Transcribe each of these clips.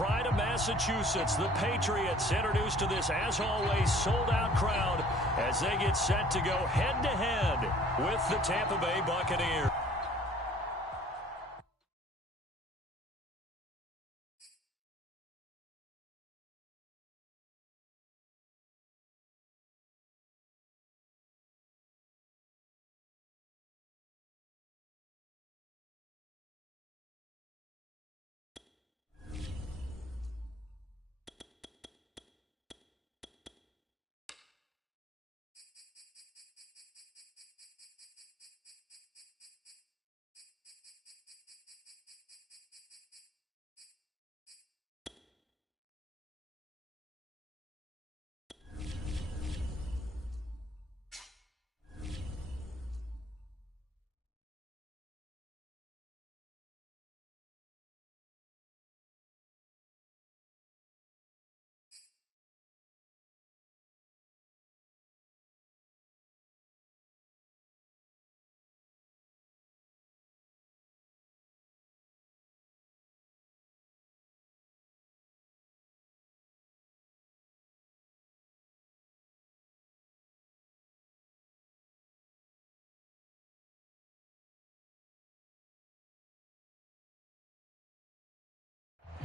pride of Massachusetts, the Patriots, introduced to this, as always, sold-out crowd as they get set to go head-to-head with the Tampa Bay Buccaneers.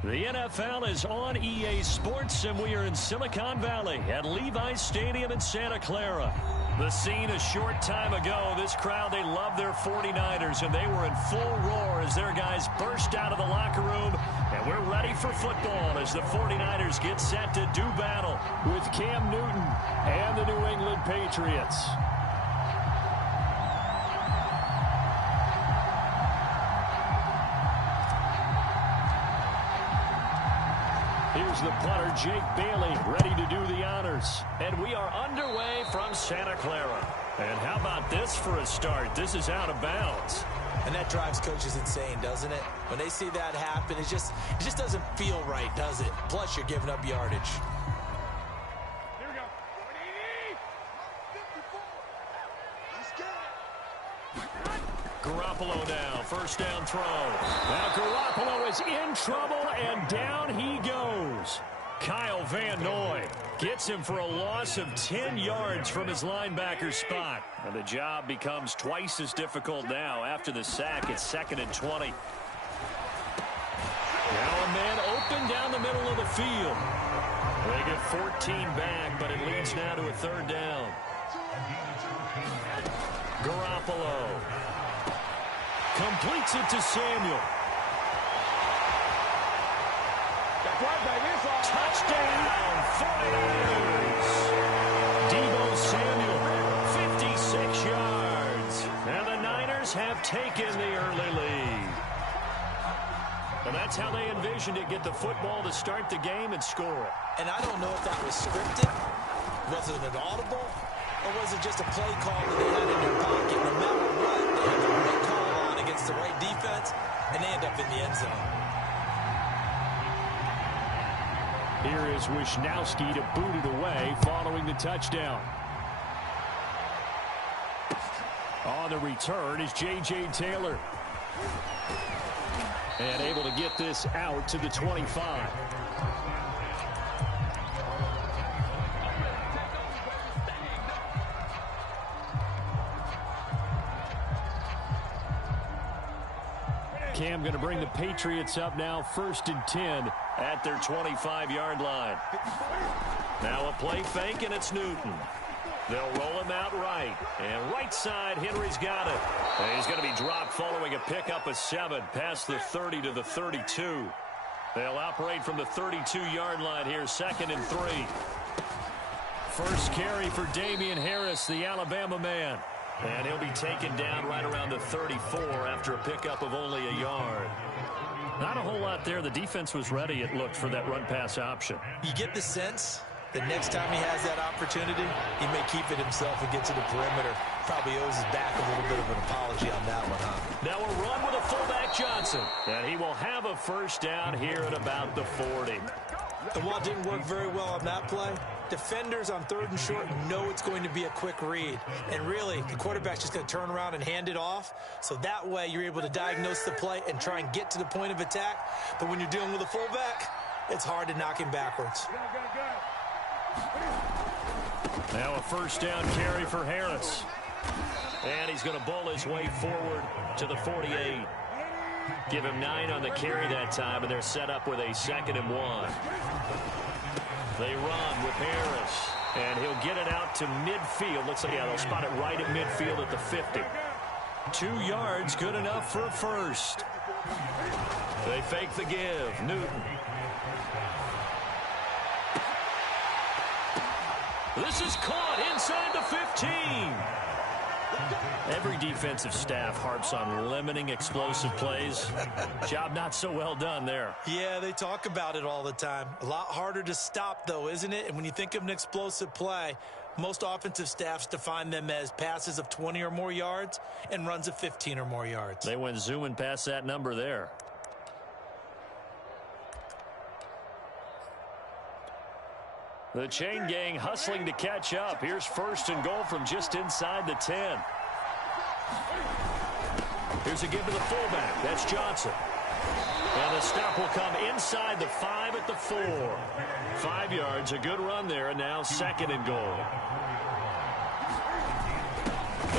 The NFL is on EA Sports, and we are in Silicon Valley at Levi's Stadium in Santa Clara. The scene a short time ago, this crowd, they love their 49ers, and they were in full roar as their guys burst out of the locker room, and we're ready for football as the 49ers get set to do battle with Cam Newton and the New England Patriots. Here's the punter, Jake Bailey, ready to do the honors. And we are underway from Santa Clara. And how about this for a start? This is out of bounds. And that drives coaches insane, doesn't it? When they see that happen, it just doesn't feel right, does it? Plus, you're giving up yardage. Here we go. Garoppolo now, first down throw. Now Garoppolo is in trouble, and down he goes. Kyle Van Noy gets him for a loss of 10 yards from his linebacker spot. And the job becomes twice as difficult now after the sack. It's 2nd and 20. Now a man open down the middle of the field. They get 14 back, but it leads now to a 3rd down. Garoppolo completes it to Samuel. Touchdown, 49ers. Deebo Samuel, 56 yards. And the Niners have taken the early lead. And that's how they envisioned it, get the football to start the game and score. And I don't know if that was scripted. Was it an audible? Or was it just a play call that they had in their pocket? No matter what, they had the right call on against the right defense, and they end up in the end zone. Here is Wisnowski to boot it away following the touchdown. On the return is J.J. Taylor. And able to get this out to the 25. Cam going to bring the Patriots up now, 1st and 10 at their 25-yard line. Now a play fake, and it's Newton. They'll roll him out right. And right side, Henry's got it. And he's going to be dropped following a pickup of 7 past the 30 to the 32. They'll operate from the 32-yard line here, 2nd and 3. First carry for Damian Harris, the Alabama man. And he'll be taken down right around the 34 after a pickup of only a yard. Not a whole lot there. The defense was ready, it looked, for that run-pass option. You get the sense that next time he has that opportunity, he may keep it himself and get to the perimeter. Probably owes his back a little bit of an apology on that one, huh? Now a run with a fullback Johnson. And he will have a first down here at about the 40. And while it didn't work very well on that play, defenders on 3rd and short know it's going to be a quick read. And really, the quarterback's just going to turn around and hand it off. So that way, you're able to diagnose the play and try and get to the point of attack. But when you're dealing with a fullback, It's hard to knock him backwards. Now a first down carry for Harris. And he's going to bowl his way forward to the 48. Give him 9 on the carry that time, and they're set up with a 2nd and 1. They run with Harris, and he'll get it out to midfield. Looks like, yeah, they'll spot it right at midfield at the 50. 2 yards, good enough for a first. They fake the give. Newton. This is caught inside the 15. Every defensive staff harps on limiting explosive plays. Job not so well done there. Yeah, they talk about it all the time. A lot harder to stop, though, isn't it? And when you think of an explosive play, most offensive staffs define them as passes of 20 or more yards and runs of 15 or more yards. They went zooming past that number there. The chain gang hustling to catch up. Here's 1st and goal from just inside the 10. Here's a give to the fullback. That's Johnson. And the stop will come inside the 5 at the 4. 5 yards, a good run there, and now 2nd and goal.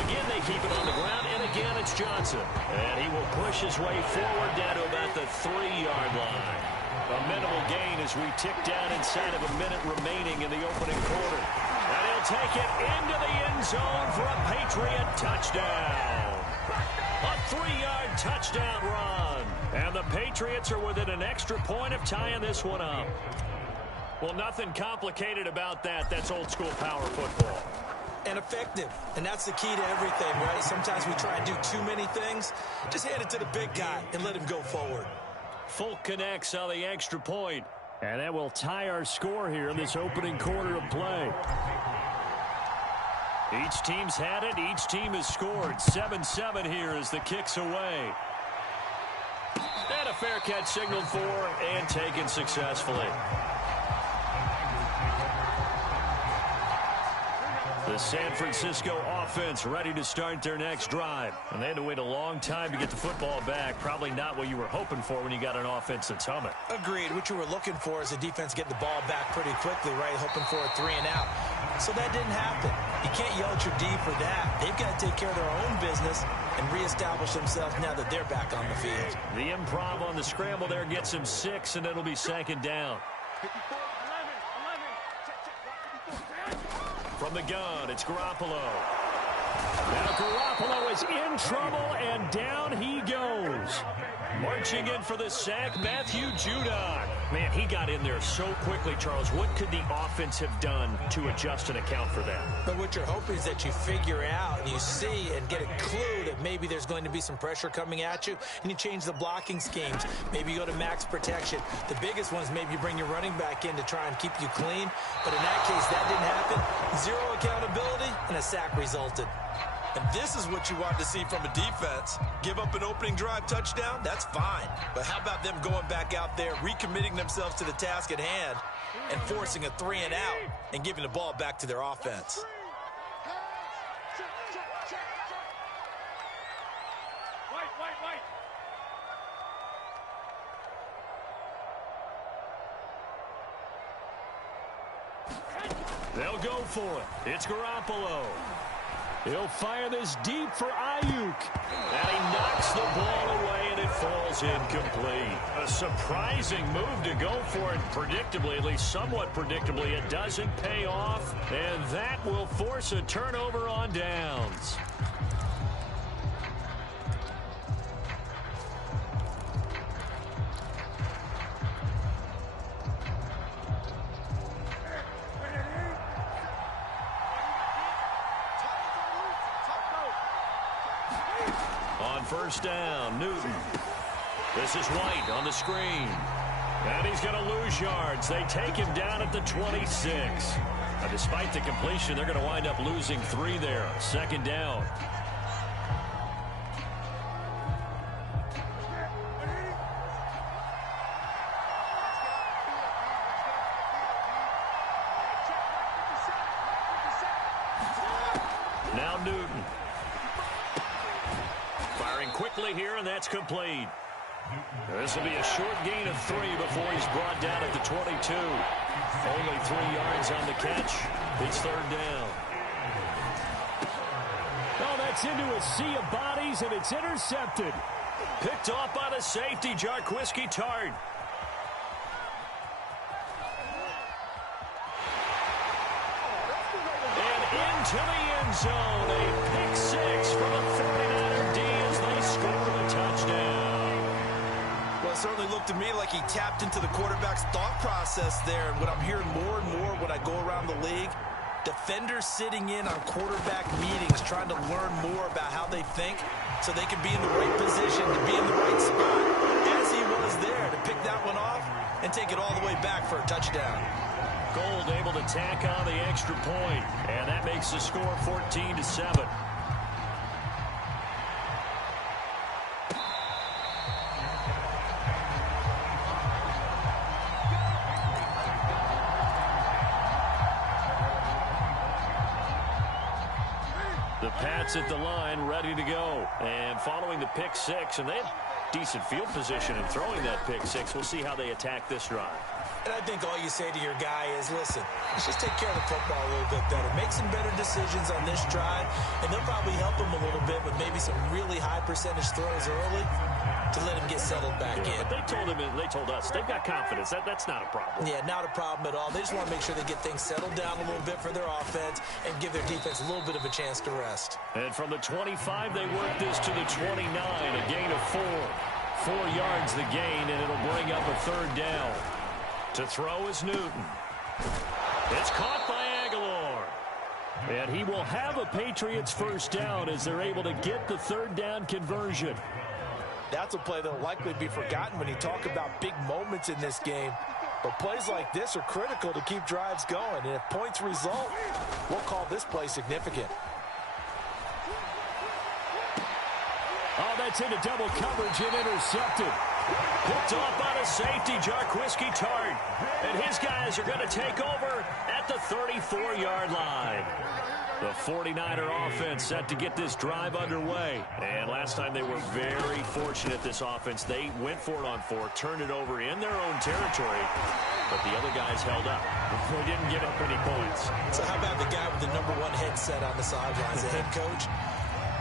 Again, they keep it on the ground, and again, it's Johnson. And he will push his way forward down to about the 3-yard line. A minimal gain as we tick down inside of a minute remaining in the opening quarter. And he'll take it into the end zone for a Patriot touchdown. A 3-yard touchdown run. And the Patriots are within an extra point of tying this one up. Well, nothing complicated about that. That's old school power football. And effective. And that's the key to everything, right? Sometimes we try and do too many things. Just hand it to the big guy and let him go forward. Fulk connects on the extra point. And that will tie our score here in this opening quarter of play. Each team's had it. Each team has scored. 7-7 here as the kick's away. And a fair catch signaled for and taken successfully. The San Francisco offense ready to start their next drive. And they had to wait a long time to get the football back. Probably not what you were hoping for when you got an offense that's humming. Agreed. What you were looking for is the defense getting the ball back pretty quickly, right? Hoping for a 3 and out. So that didn't happen. You can't yell at your D for that. They've got to take care of their own business and reestablish themselves now that they're back on the field. The improv on the scramble there gets him 6, and it'll be 2nd down. From the gun, it's Garoppolo. Now Garoppolo is in trouble, and down he goes. Marching in for the sack, Matthew Judon. Man, he got in there so quickly, Charles. What could the offense have done to adjust and account for that? But what you're hoping is that you figure out and you see and get a clue that maybe there's going to be some pressure coming at you, and you change the blocking schemes. Maybe you go to max protection. The biggest one is maybe you bring your running back in to try and keep you clean. But in that case, that didn't happen. 0 accountability, and a sack resulted. And this is what you want to see from a defense. Give up an opening drive touchdown, that's fine. But how about them going back out there, recommitting themselves to the task at hand, and forcing a 3 and out, and giving the ball back to their offense? They'll go for it. It's Garoppolo. He'll fire this deep for Ayuk. And he knocks the ball away, and it falls incomplete. A surprising move to go for it. Predictably, at least somewhat predictably, it doesn't pay off. And that will force a turnover on downs. First down, Newton. This is White on the screen. And he's going to lose yards. They take him down at the 26. Now, despite the completion, they're going to wind up losing 3 there. 2nd down. Now Newton. Firing quickly here, and that's complete. This will be a short gain of 3 before he's brought down at the 22. Only 3 yards on the catch. It's third down. Oh, that's into a sea of bodies, and it's intercepted. Picked off by the safety, Jarquiski Tart. And into the end zone. A pick 6 from a 49er D as they score a touchdown. Well, it certainly looked to me like he tapped into the quarterback's thought process there. And what I'm hearing more and more when I go around the league, defenders sitting in on quarterback meetings trying to learn more about how they think so they can be in the right position to be in the right spot, as he was there to pick that one off and take it all the way back for a touchdown. Gold able to tack on the extra point, and that makes the score 14-7. The Pats at the line, ready to go. And following the pick 6, and they had decent field position in throwing that pick 6. We'll see how they attack this drive. And I think all you say to your guy is, listen, let's just take care of the football a little bit better. Make some better decisions on this drive, and they'll probably help him a little bit with maybe some really high percentage throws early to let him get settled back in. But they told us, they've got confidence. That's not a problem. Yeah, not a problem at all. They just want to make sure they get things settled down a little bit for their offense and give their defense a little bit of a chance to rest. And from the 25, they work this to the 29, a gain of 4. 4 yards the gain, and it'll bring up a third down. To throw is Newton. It's caught by Aguilar. And he will have a Patriots first down as they're able to get the third down conversion. That's a play that will likely be forgotten when you talk about big moments in this game. But plays like this are critical to keep drives going. And if points result, we'll call this play significant. Oh, that's into double coverage and intercepted. Picked off by the safety, Jarquiski Tart. And his guys are going to take over at the 34-yard line. The 49er offense set to get this drive underway. And last time they were very fortunate, this offense. They went for it on 4, turned it over in their own territory, but the other guys held up. They didn't give up any points. So how about the guy with the #1 headset on the sidelines, the head coach?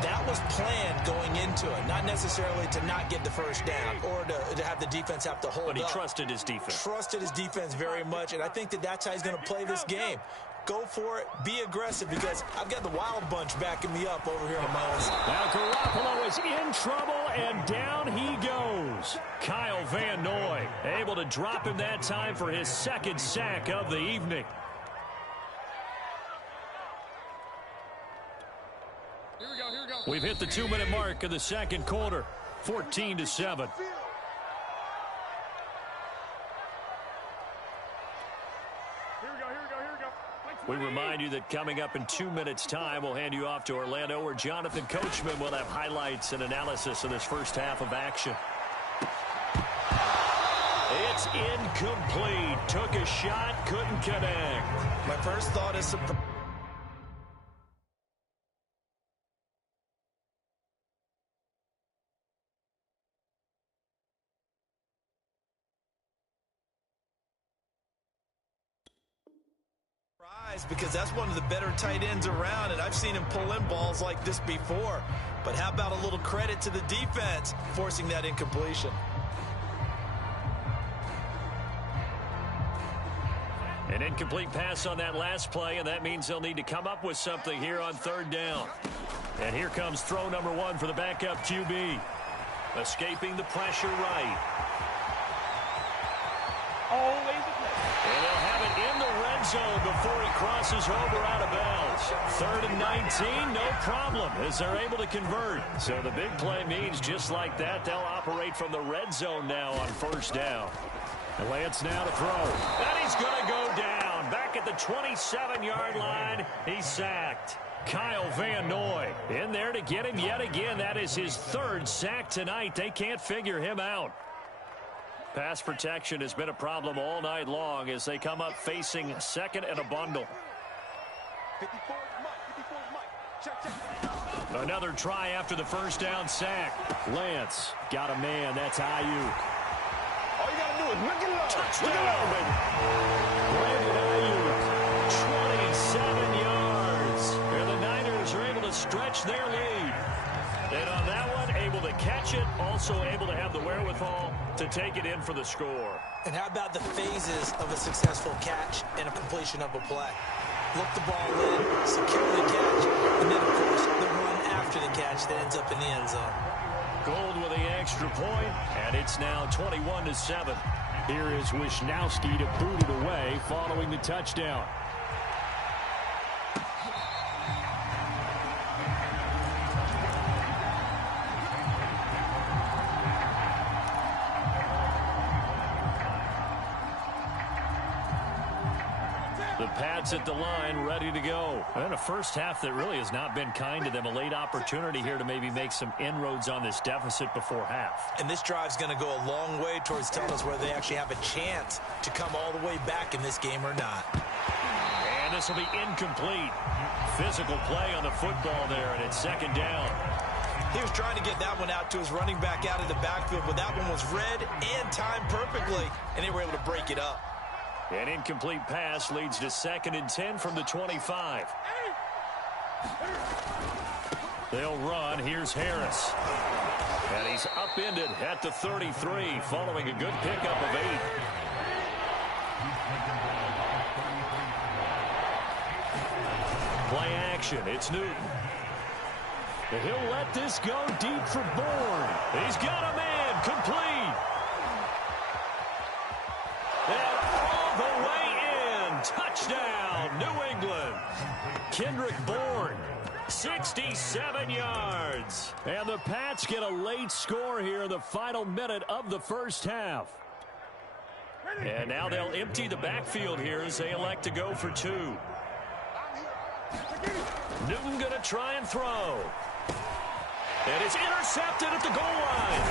That was planned going into it, not necessarily to not get the first down or to have the defense have to hold up. But he trusted his defense. Trusted his defense very much, and I think that's how he's going to play this game. Go for it, be aggressive, because I've got the Wild Bunch backing me up over here on my own side. Now Garoppolo is in trouble, and down he goes. Kyle Van Noy able to drop him that time for his second sack of the evening. Here we go, here we go. We've hit the 2-minute mark of the second quarter, 14-7. We remind you that coming up in 2 minutes' time, we'll hand you off to Orlando, where Jonathan Coachman will have highlights and analysis of this first half of action. It's incomplete. Took a shot, couldn't connect. My first thought is surprise. Because that's one of the better tight ends around, and I've seen him pull in balls like this before. But how about a little credit to the defense forcing that incompletion? An incomplete pass on that last play, and that means they'll need to come up with something here on third down. And here comes throw number 1 for the backup QB. Escaping the pressure right. Always a play. And they'll have it in the red zone before he crosses over out of bounds. 3rd and 19, no problem, as they're able to convert. So the big play means just like that, they'll operate from the red zone now on first down. And Lance now to throw. And he's going to go down. Back at the 27-yard line, he's sacked. Kyle Van Noy in there to get him yet again. That is his 3rd sack tonight. They can't figure him out. Pass protection has been a problem all night long as they come up facing 2nd and a bundle. 54 is Mike. Another try after the first down sack. Lance got a man. That's Ayuk. All you got to do is look it up. Touchdown, baby. Brandon Ayuk, 27 yards. And the Niners are able to stretch their lead. And on that one, able to catch it, also able to have the wherewithal to take it in for the score. And how about the phases of a successful catch and a completion of a play? Look the ball in, secure the catch, and then, of course, the run after the catch that ends up in the end zone. Gold with the extra point, and it's now 21-7. Here is Wisnowski to boot it away following the touchdown. The Pats at the line, ready to go. And a first half that really has not been kind to them. A late opportunity here to maybe make some inroads on this deficit before half. And this drive's going to go a long way towards telling us whether they actually have a chance to come all the way back in this game or not. And this will be incomplete. Physical play on the football there, and it's second down. He was trying to get that one out to his running back out of the backfield, but that one was read and timed perfectly, and they were able to break it up. An incomplete pass leads to 2nd and 10 from the 25. They'll run. Here's Harris. And he's upended at the 33 following a good pickup of 8. Play action. It's Newton. He'll let this go deep for Bourne. He's got a man. Complete. And all the way in. Touchdown, New England. Kendrick Bourne, 67 yards. And the Pats get a late score here in the final minute of the first half. And now they'll empty the backfield here as they elect to go for 2. Newton going to try and throw. And it's intercepted at the goal line.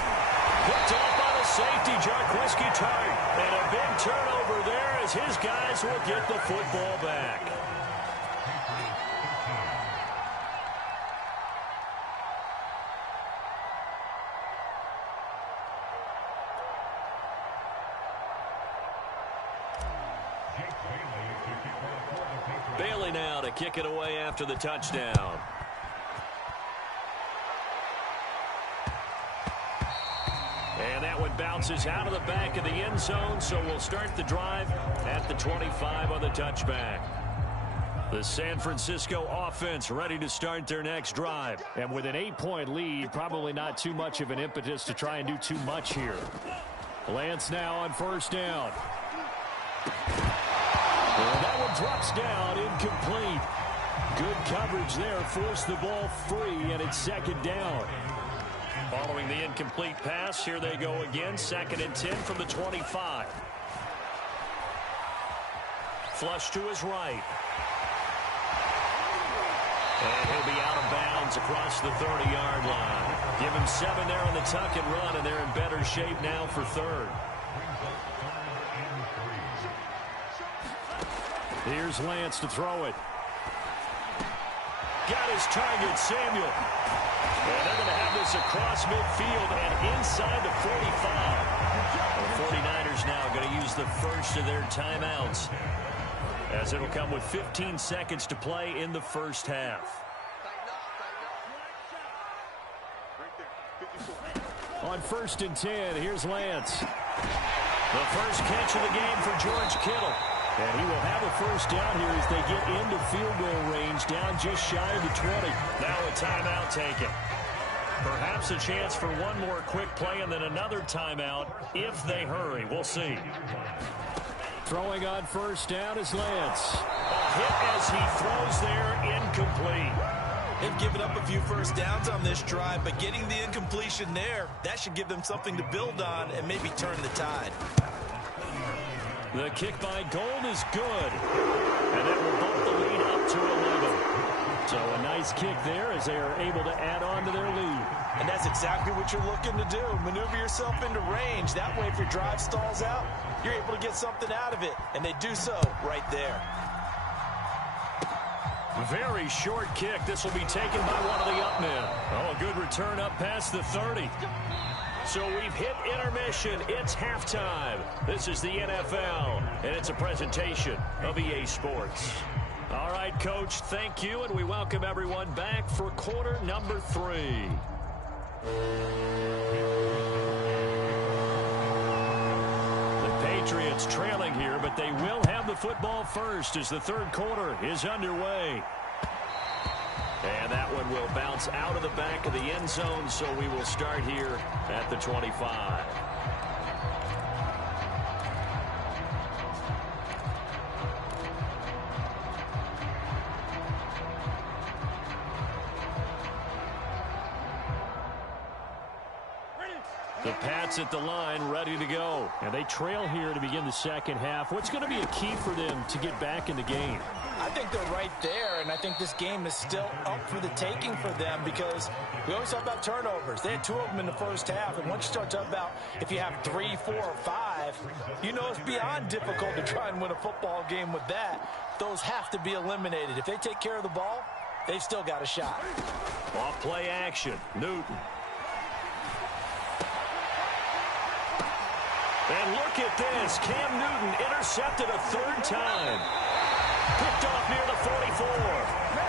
Picked off by the safety, Jarkowski Tart. And a big turnover there as his guys will get the football back. Bailey now to kick it away after the touchdown. And that one bounces out of the back of the end zone, so we'll start the drive at the 25 on the touchback. The San Francisco offense ready to start their next drive. And with an 8-point lead, probably not too much of an impetus to try and do too much here. Lance now on first down. And that one drops down, incomplete. Good coverage there, forced the ball free, and it's second down. Following the incomplete pass, here they go again, 2nd and 10 from the 25. Flush to his right. And he'll be out of bounds across the 30-yard line. Give him 7 there on the tuck and run, and they're in better shape now for 3rd. Here's Lance to throw it. Got his target, Samuel. And they're going to have this across midfield and inside the 45. The 49ers now going to use the first of their timeouts, as it'll come with 15 seconds to play in the first half. On 1st and 10, here's Lance. The first catch of the game for George Kittle. And he will have a first down here as they get into field goal range, down just shy of the 20. Now a timeout taken. Perhaps a chance for one more quick play and then another timeout if they hurry. We'll see. Throwing on first down is Lance. A hit as he throws there, incomplete. They've given up a few first downs on this drive, but getting the incompletion there, that should give them something to build on and maybe turn the tide. The kick by Gold is good. And that will bump the lead up to 11. So a nice kick there as they are able to add on to their lead. And that's exactly what you're looking to do. Maneuver yourself into range. That way, if your drive stalls out, you're able to get something out of it. And they do so right there. Very short kick. This will be taken by one of the up men. Oh, a good return up past the 30. So we've hit intermission. It's halftime. This is the NFL, and it's a presentation of EA Sports. All right, Coach, thank you, and we welcome everyone back for quarter number 3. The Patriots trailing here, but they will have the football first as the third quarter is underway. And that one will bounce out of the back of the end zone, so we will start here at the 25. The Pats at the line, ready to go. And they trail here to begin the second half. What's going to be a key for them to get back in the game? I think they're right there, and I think this game is still up for the taking for them because we always talk about turnovers. They had 2 of them in the first half, and once you start talking about if you have 3, 4, or 5, you know it's beyond difficult to try and win a football game with that. Those have to be eliminated. If they take care of the ball, they've still got a shot. Off play action, Newton. And look at this. Cam Newton intercepted a 3rd time. Picked off near the 44.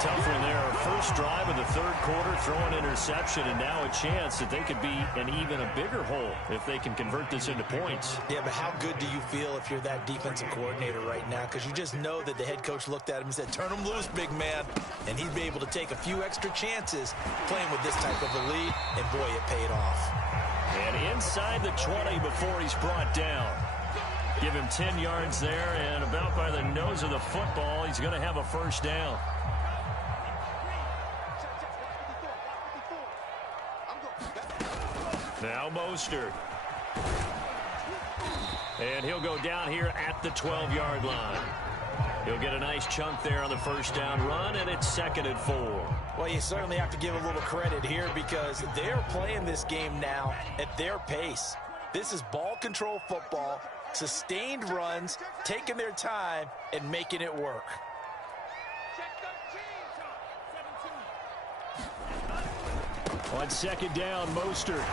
Tough one there. First drive of the 3rd quarter, throwing interception, and now a chance that they could be in even a bigger hole if they can convert this into points. Yeah, but how good do you feel if you're that defensive coordinator right now? Because you just know that the head coach looked at him and said, turn him loose, big man. And he'd be able to take a few extra chances playing with this type of a lead, and boy, it paid off. And inside the 20 before he's brought down. Give him 10 yards there, and about by the nose of the football, he's going to have a first down. Now Mostert. And he'll go down here at the 12-yard line. He'll get a nice chunk there on the first down run, and it's 2nd and 4. Well, you certainly have to give a little credit here because they're playing this game now at their pace. This is ball control football, sustained runs, taking their time, and making it work. On 2nd down, Mostert.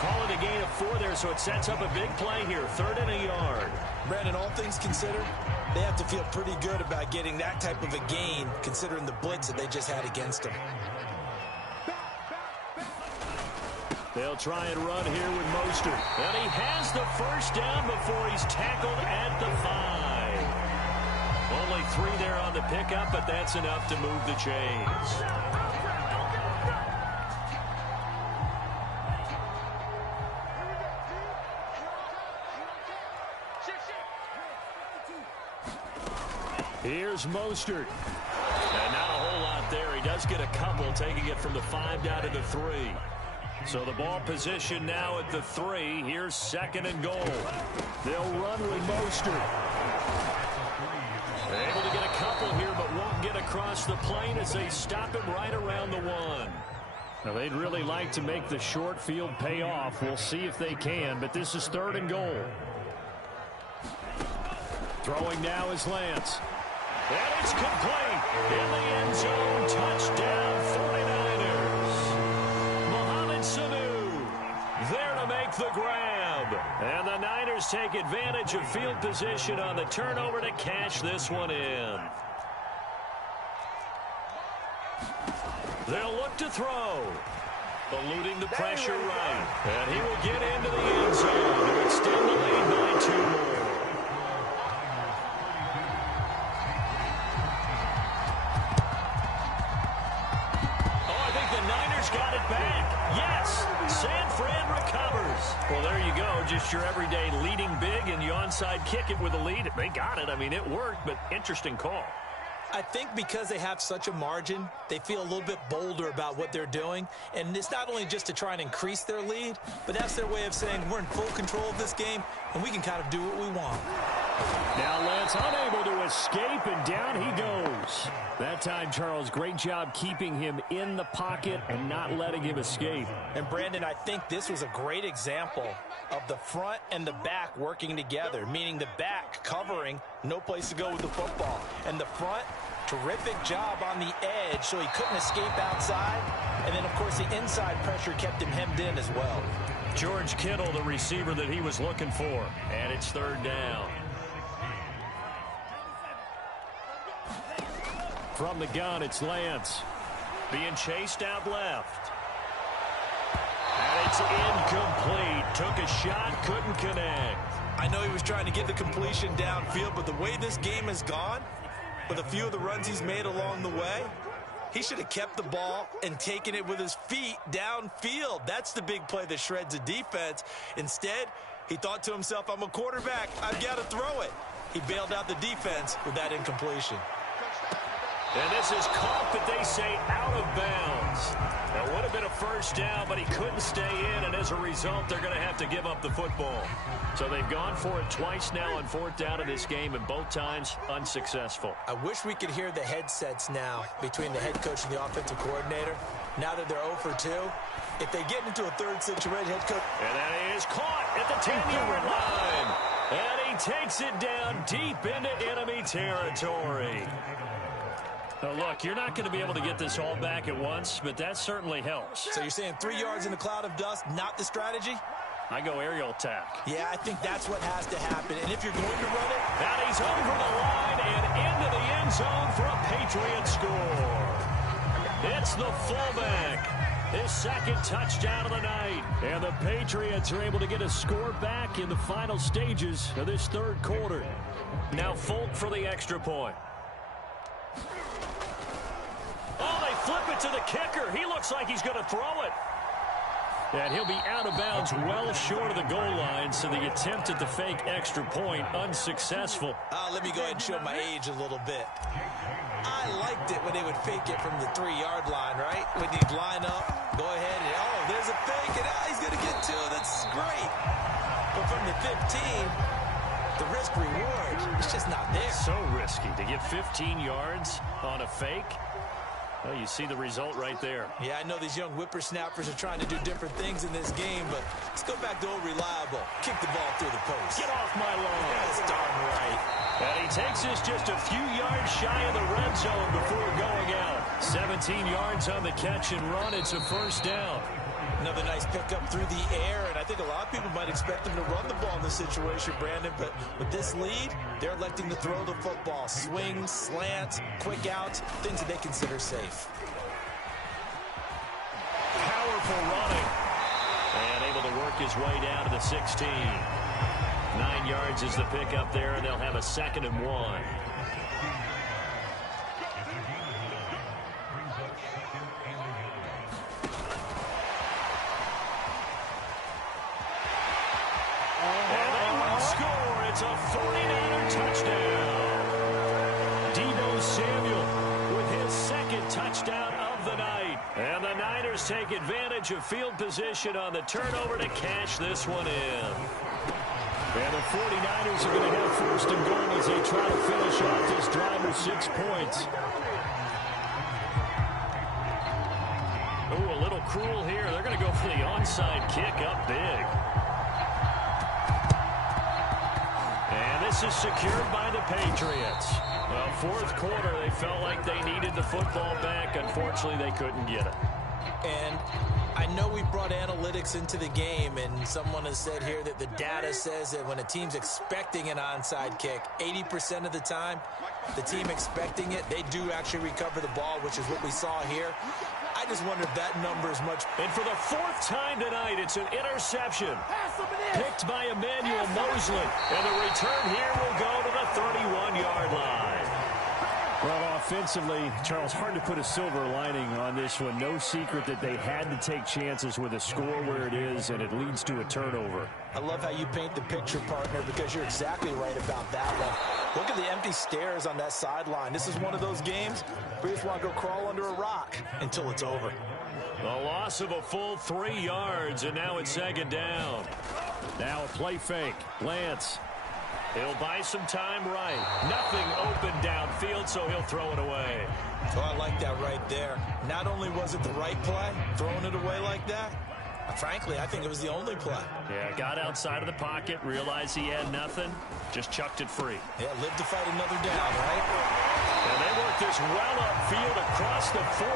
Call it a gain of 4 there, so it sets up a big play here. 3rd and a yard. Brandon, all things considered, they have to feel pretty good about getting that type of a gain considering the blitz that they just had against them. They'll try and run here with Mostert. And he has the first down before he's tackled at the 5. Only 3 there on the pickup, but that's enough to move the chains. Here's Mostert. And not a whole lot there. He does get a couple, taking it from the 5 down to the 3. So the ball position now at the 3. Here's 2nd and goal. They'll run with Mostert. Able to get a couple here, but won't get across the plane as they stop him right around the 1. Now, they'd really like to make the short field pay off. We'll see if they can, but this is 3rd and goal. Throwing now is Lance. And it's complete. In the end zone, touchdown 49ers. Mohamed Sanu there to make the grab. And the Niners take advantage of field position on the turnover to cash this one in. They'll look to throw. Eluding the pressure right. And he will get into the end zone to extend the lead by 2 more. Got it back. Yes, San Fran recovers. Well, there you go. Just your everyday leading big, and you onside kick it with a lead. They got it. I mean, it worked, but interesting call. I think because they have such a margin, they feel a little bit bolder about what they're doing. And it's not only just to try and increase their lead, but that's their way of saying we're in full control of this game, and we can kind of do what we want. Now Lance unable to escape, and down he goes. That time, Charles, great job keeping him in the pocket and not letting him escape. And Brandon, I think this was a great example of the front and the back working together, meaning the back covering, no place to go with the football. And the front, terrific job on the edge so he couldn't escape outside. And then, of course, the inside pressure kept him hemmed in as well. George Kittle, the receiver that he was looking for. And it's third down. From the gun, it's Lance. Being chased out left. And it's incomplete. Took a shot, couldn't connect. I know he was trying to get the completion downfield, but the way this game has gone, with a few of the runs he's made along the way, he should have kept the ball and taken it with his feet downfield. That's the big play that shreds a defense. Instead, he thought to himself, I'm a quarterback, I've got to throw it. He bailed out the defense with that incompletion. And this is caught, but they say out of bounds. It would have been a first down, but he couldn't stay in, and as a result, they're going to have to give up the football. So they've gone for it twice now on fourth down in this game, and both times unsuccessful. I wish we could hear the headsets now between the head coach and the offensive coordinator. Now that they're 0 for 2, if they get into a third situation, head coach. And that is caught at the 10-yard line. And he takes it down deep into enemy territory. Now, look, you're not going to be able to get this all back at once, but that certainly helps. So you're saying 3 yards in a cloud of dust, not the strategy? I go aerial attack. Yeah, I think that's what has to happen. And if you're going to run it, and he's over the line and into the end zone for a Patriot score. It's the fullback. His second touchdown of the night. And the Patriots are able to get a score back in the final stages of this third quarter. Now Folk for the extra point. Oh, they flip it to the kicker. He looks like he's going to throw it. And he'll be out of bounds well short of the goal line, so the attempt at the fake extra point unsuccessful. Let me go ahead and show my age a little bit. I liked it when they would fake it from the 3-yard line, right? When you'd line up, go ahead, and oh, there's a fake, and he's going to get 2. That's great. But from the 15, the risk-reward, it's just not there. So risky to get 15 yards on a fake. Well, you see the result right there. Yeah, I know these young whippersnappers are trying to do different things in this game, but let's go back to old reliable. Kick the ball through the post. Get off my lawn. That's darn right. And he takes us just a few yards shy of the red zone before going out. 17 yards on the catch and run. It's a first down. Another nice pickup through the air, and I think a lot of people might expect them to run the ball in this situation, Brandon, but with this lead, they're electing to throw the football. Swings, slants, quick outs, things that they consider safe. Powerful running. And able to work his way down to the 16. 9 yards is the pickup there, and they'll have a 2nd and 1. It's a 49er touchdown. Deebo Samuel with his 2nd touchdown of the night. And the Niners take advantage of field position on the turnover to cash this one in. And the 49ers are going to have 1st and goal as they try to finish off this drive with 6 points. Oh, a little cruel here. They're going to go for the onside kick up big. This is secured by the Patriots. Well, 4th quarter, they felt like they needed the football back. Unfortunately, they couldn't get it. And I know we brought analytics into the game, and someone has said here that the data says that when a team's expecting an onside kick, 80% of the time, the team expecting it, they do actually recover the ball, which is what we saw here. I just wonder if that number is much. And for the 4th time tonight, it's an interception. Picked by Emmanuel Mosley. And the return here will go to the 31-yard line. Well, offensively, Charles, hard to put a silver lining on this one. No secret that they had to take chances with a score where it is, and it leads to a turnover. I love how you paint the picture, partner, because you're exactly right about that one. Look at the empty stairs on that sideline. This is one of those games where you just want to go crawl under a rock until it's over. A loss of a full 3 yards, and now it's 2nd down. Now a play fake. Lance. He'll buy some time right. Nothing open downfield, so he'll throw it away. Oh, I like that right there. Not only was it the right play, throwing it away like that, frankly, I think it was the only play. Yeah, got outside of the pocket, realized he had nothing, just chucked it free. Yeah, live to fight another down, right? And they work this well upfield across the 45.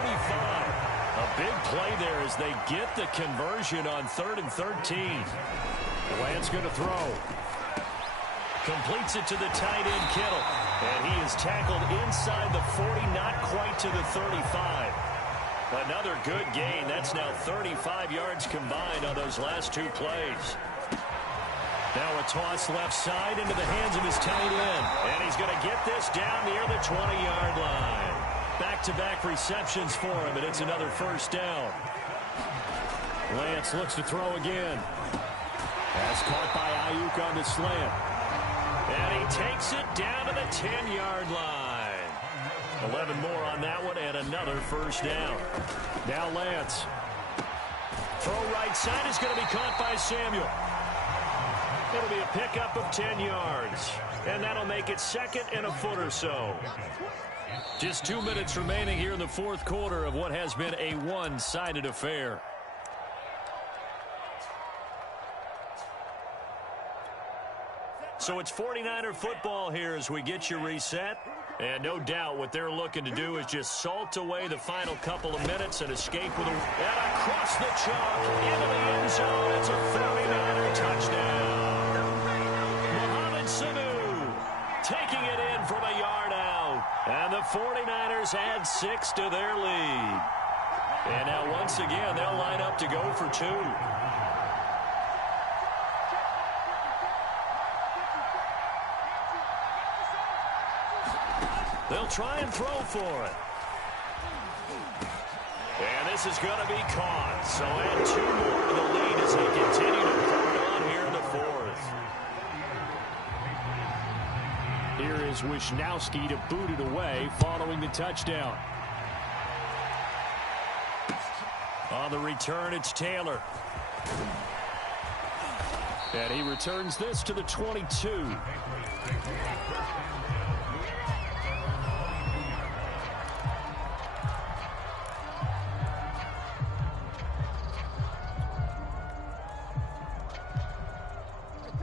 A big play there as they get the conversion on 3rd and 13. Lance going to throw. Completes it to the tight end, Kittle. And he is tackled inside the 40, not quite to the 35. Another good gain. That's now 35 yards combined on those last two plays. Now a toss left side into the hands of his tight end. And he's going to get this down near the 20-yard line. Back-to-back receptions for him, and it's another first down. Lance looks to throw again. Pass caught by Ayuk on the slant. And he takes it down to the 10-yard line. 11 more on that one, and another first down. Now Lance. Throw right side is going to be caught by Samuel. It'll be a pickup of 10 yards. And that'll make it 2nd and a foot or so. Just 2 minutes remaining here in the fourth quarter of what has been a one-sided affair. So it's 49er football here as we get you reset. And no doubt what they're looking to do is just salt away the final couple of minutes and escape with a... And across the chalk into the end zone. It's a 49er touchdown. Mohamed Sanu taking it in from a yard out. And the 49ers add 6 to their lead. And now once again, they'll line up to go for 2. They'll try and throw for it. And this is going to be caught. So add 2 more to the lead as they continue to put on here in the fourth. Here is Wisnowski to boot it away following the touchdown. On the return, it's Taylor. And he returns this to the 22.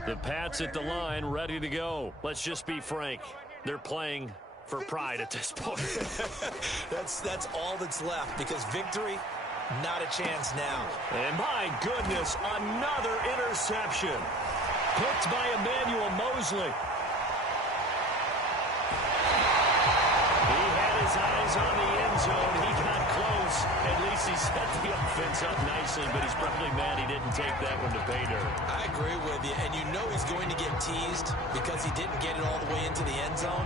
The Pats at the line, ready to go. Let's just be frank. They're playing for pride at this point. That's all that's left, because victory, not a chance now. And my goodness, another interception. Picked by Emmanuel Mosley. He had his eyes on the end zone. He got close. At least he set the offense up nicely, but he's probably mad he didn't take that one to pay dirt. I agree with you, and you know he's going to get teased because he didn't get it all the way into the end zone.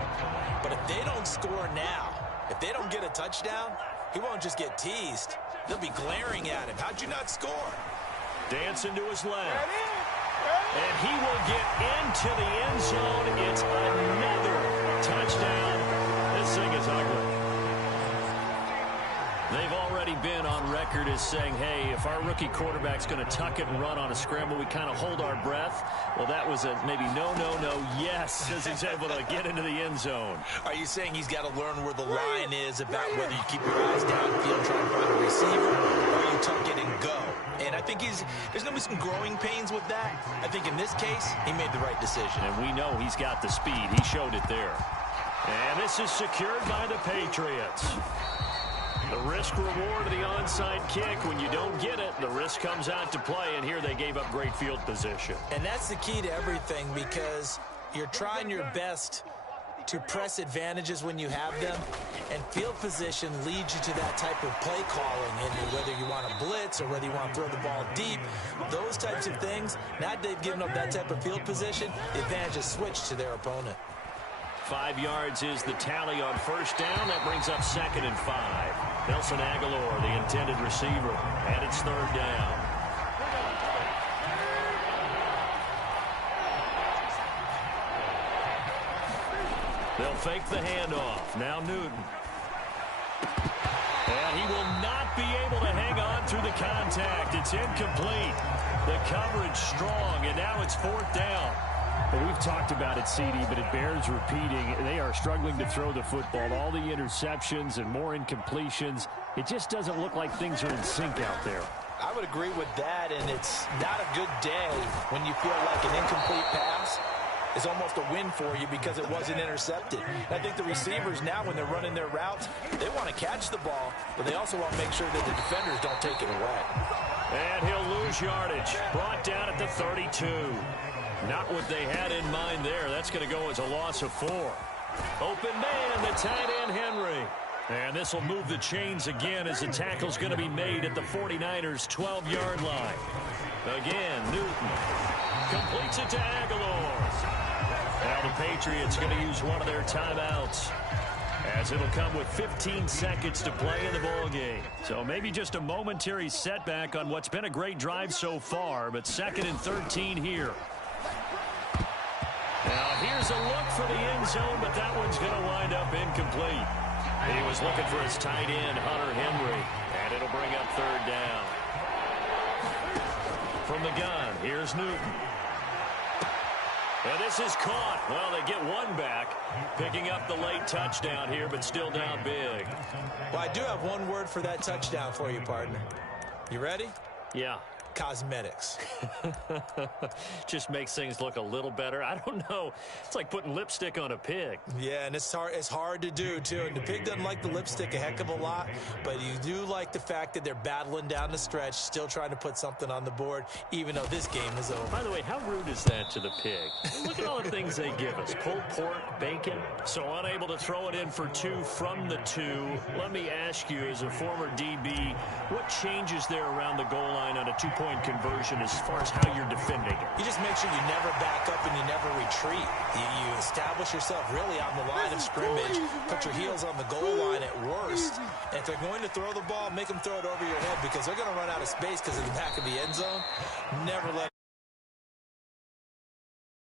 But if they don't score now, if they don't get a touchdown, he won't just get teased. They'll be glaring at him. How'd you not score? Dancing to his left. And he will get into the end zone. It's another touchdown. This thing is ugly. They've already been on record as saying, hey, if our rookie quarterback's going to tuck it and run on a scramble, we kind of hold our breath. Well, that was a maybe no, yes, as he's able to get into the end zone. Are you saying he's got to learn where the line is about whether you keep your eyes downfield trying to find a receiver or you tuck it and go? And I think there's going to be some growing pains with that. I think in this case, he made the right decision. And we know he's got the speed. He showed it there. And this is secured by the Patriots. The risk-reward of the onside kick. When you don't get it, the risk comes out to play, and here they gave up great field position. And that's the key to everything, because you're trying your best to press advantages when you have them, and field position leads you to that type of play calling, and whether you want to blitz or whether you want to throw the ball deep, those types of things. Now that they've given up that type of field position, the advantage is switched to their opponent. 5 yards is the tally on first down. That brings up 2nd and 5. Nelson Aguilar, the intended receiver, and it's 3rd down. They'll fake the handoff. Now Newton. And he will not be able to hang on through the contact. It's incomplete. The coverage strong, and now it's 4th down. Well, we've talked about it, CD, but it bears repeating. They are struggling to throw the football. All the interceptions and more incompletions. It just doesn't look like things are in sync out there. I would agree with that, and it's not a good day when you feel like an incomplete pass is almost a win for you because it wasn't intercepted. I think the receivers now, when they're running their routes, they want to catch the ball, but they also want to make sure that the defenders don't take it away. And he'll lose yardage. Brought down at the 32. Not what they had in mind there. That's going to go as a loss of 4. Open man, the tight end, Henry. And this will move the chains again as the tackle's going to be made at the 49ers' 12-yard line. Again, Newton completes it to Aguilar. Now the Patriots going to use one of their timeouts, as it'll come with 15 seconds to play in the ballgame. So maybe just a momentary setback on what's been a great drive so far, but 2nd and 13 here. Now here's a look for the end zone, but that one's going to wind up incomplete. He was looking for his tight end, Hunter Henry, and it'll bring up 3rd down. From the gun, here's Newton. And this is caught. Well, they get one back, picking up the late touchdown here, but still down big. Well, I do have one word for that touchdown for you, partner. You ready? Yeah. Cosmetics. Just makes things look a little better. I don't know. It's like putting lipstick on a pig. Yeah, and it's hard to do, too. And the pig doesn't like the lipstick a heck of a lot, but you do like the fact that they're battling down the stretch, still trying to put something on the board, even though this game is over. By the way, how rude is that to the pig? Look at all the things they give us. Pulled pork, bacon. So unable to throw it in for 2 from the 2. Let me ask you, as a former DB, what changes there around the goal line on a 2-point conversion as far as how you're defending it? You just make sure you never back up and you never retreat. You establish yourself really on the line of scrimmage, put your heels on the goal line at worst, and if they're going to throw the ball, make them throw it over your head because they're going to run out of space because of the back of the end zone. Never let